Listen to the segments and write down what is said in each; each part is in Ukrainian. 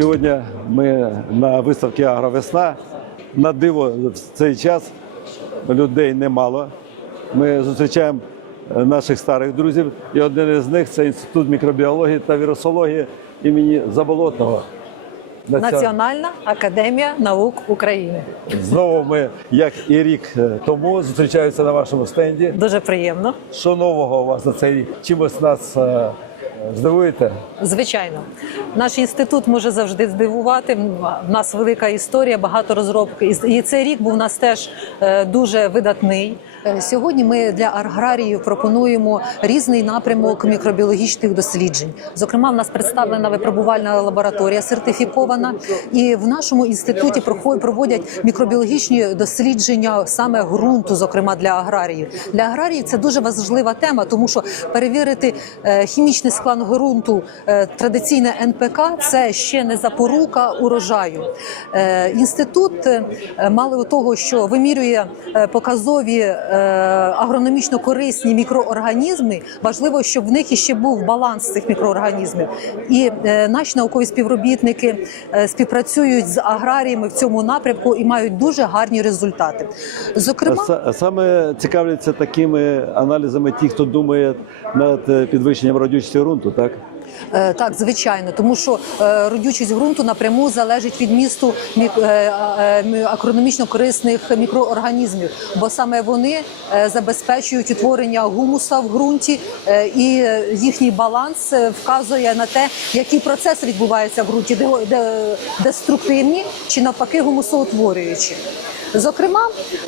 Сьогодні ми на виставці Агровесна. На диво в цей час людей немало. Ми зустрічаємо е, наших старих друзів, і один із них це інститут мікробіології та вірусології імені Заболотного. Націон- Національна академія наук України. Знову ми, як і рік е, тому, зустрічаємося на вашому стенді. Дуже приємно. Що нового у вас на цей рік? Чимось нас е, здивуєте? Звичайно, наш інститут може завжди здивувати. В нас велика історія, багато розробки. І- цей рік був у нас теж е, дуже видатний. Е, Сьогодні ми для аграріїв пропонуємо різний напрямок мікробіологічних досліджень. Зокрема, в нас представлена випробувальна лабораторія сертифікована, і в нашому інституті проводять мікробіологічні дослідження саме ґрунту, зокрема для аграріїв. Для аграріїв це дуже важлива тема, тому що перевірити е, хімічний склад ґрунту е, традиційне НПК це ще не запорука урожаю. Інститут мало того, що вимірює показові агрономічно корисні мікроорганізми. Важливо, щоб в них іще був баланс цих мікроорганізмів. І е, наші наукові співробітники е, співпрацюють з аграріями в цьому напрямку і мають дуже гарні результати. Зокрема, Саме цікавляться такими аналізами ті, хто думає над е, підвищенням родючості ґрунту, так? Е, Так, звичайно, тому що е, родючість ґрунту напряму залежить від місту е, мі- агрономічно корисних мікроорганізмів, бо саме вони забезпечують утворення гумуса в ґрунті, і їхній баланс вказує на те, які процеси відбуваються в ґрунті, де, де деструктивні чи навпаки гумусоутворюючі. Зокрема,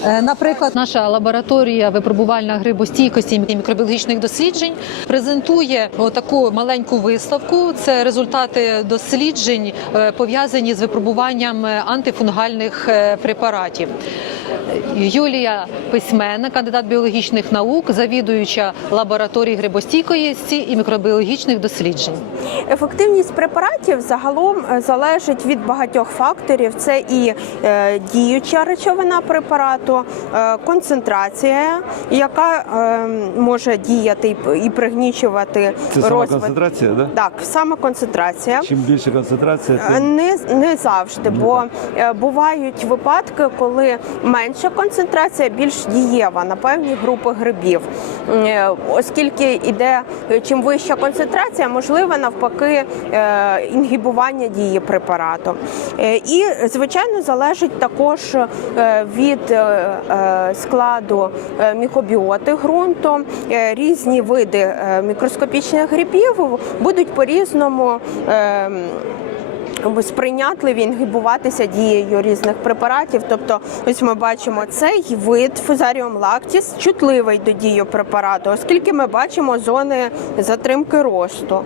е, наприклад, наша лабораторія випробувальна грибостійкості і мікробіологічних досліджень презентує таку маленьку виставку. Це результати досліджень е, пов'язані з випробуванням е, антифунгальних препаратів. Юлія Письменна, кандидат біологічних наук, завідуюча лабораторії грибостійкості і мікробіологічних досліджень. Ефективність препаратів загалом е, залежить від багатьох факторів. Це і е, діюча речовина препарату, е, концентрація, яка може діяти і пригнічувати Це сама концентрація, да? Так, саме концентрація. Чим більше концентрація, тим Не, не завжди, бо е, бувають випадки, коли менша концентрація більш дієва на певні групи грибів. Е, Оскільки іде е, чим вища концентрація, можливе навпаки е, інгібування дії препарату. І звичайно залежить також від складу мікобіоти ґрунту. Різні види мікроскопічних грибів будуть по-різному. е, сприйнятливі інгибуватися дією різних препаратів. Тобто, ось ми бачимо цей вид фузаріум лактіс чутливий до дії препарату, оскільки ми бачимо зони затримки росту.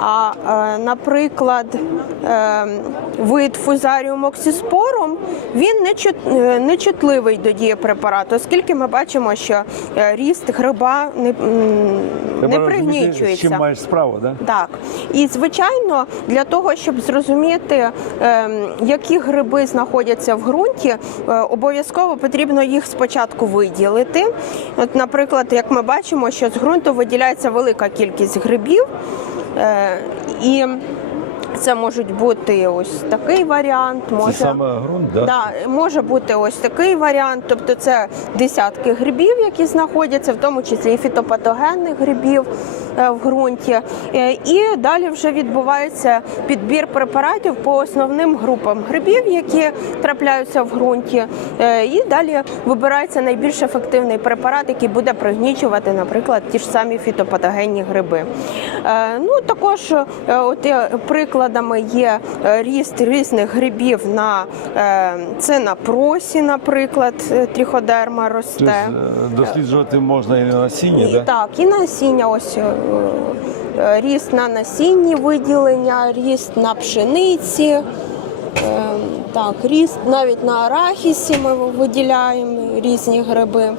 А, е, наприклад, е, вид фузаріум оксіспорум, він не, е, чутливий до дії препарату, оскільки ми бачимо, що ріст гриба не, не пригнічується. чим маєш справу, да? Так, і звичайно, для того, щоб зрозуміти, які гриби знаходяться в ґрунті, обов'язково потрібно їх спочатку виділити. От, наприклад, як ми бачимо, що з ґрунту виділяється велика кількість грибів, і це можуть бути ось такий варіант. Це Може... саме ґрунт, да? Да, може бути ось такий варіант, тобто це десятки грибів, які знаходяться, в тому числі і фітопатогенних грибів е, в ґрунті. Е, І далі вже відбувається підбір препаратів по основним групам грибів, які трапляються в ґрунті. Е, І далі вибирається найбільш ефективний препарат, який буде пригнічувати, наприклад, ті ж самі фітопатогенні гриби. Е, Ну також е, от е, прикладами є е, ріст різних грибів на е, це на просі, наприклад, е, тріходерма росте. Тобто е, досліджувати можна і на насінні, І, да? так, і на насіння, ось е, е, ріст на насінні виділення, ріст на пшениці. е, Так, ріст навіть на арахісі ми виділяємо різні гриби. Е,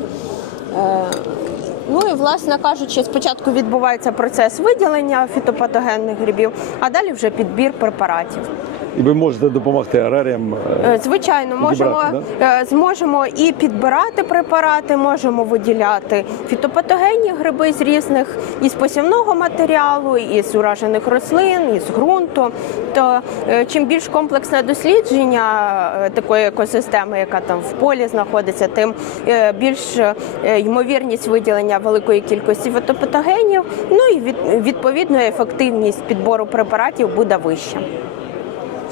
Ну і власне кажучи, спочатку відбувається процес виділення фітопатогенних грибів, а далі вже підбір препаратів. І ви можете допомогти аграріям. е, Е, Звичайно, можемо Підібрати, е, зможемо і підбирати препарати, можемо виділяти фітопатогенні гриби з різних із посівного матеріалу, із уражених рослин, із ґрунту. То чим більш комплексне дослідження такої екосистеми, яка там в полі знаходиться, тим більш ймовірність виділення великої кількості фітопатогенів. Ну і відповідно ефективність підбору препаратів буде вища.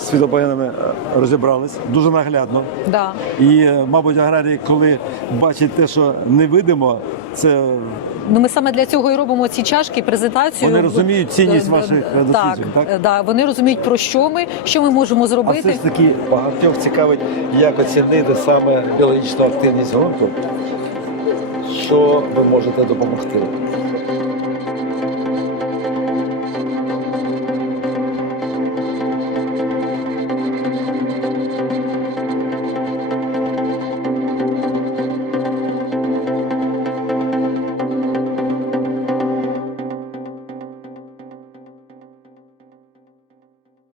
З фітопатогенами е, розібрались дуже наглядно. Да. І, е, мабуть, аграрії, коли бачать те, що невидимо, це Ну, ми саме для цього і робимо ці чашки, презентацію. Вони розуміють цінність ваших, е, так, так? Да, вони розуміють про що ми, що ми можемо А зробити. все ж таки багатьох цікавить, як оцінити саме біологічну активність ґрунту. Що ви можете допомогти?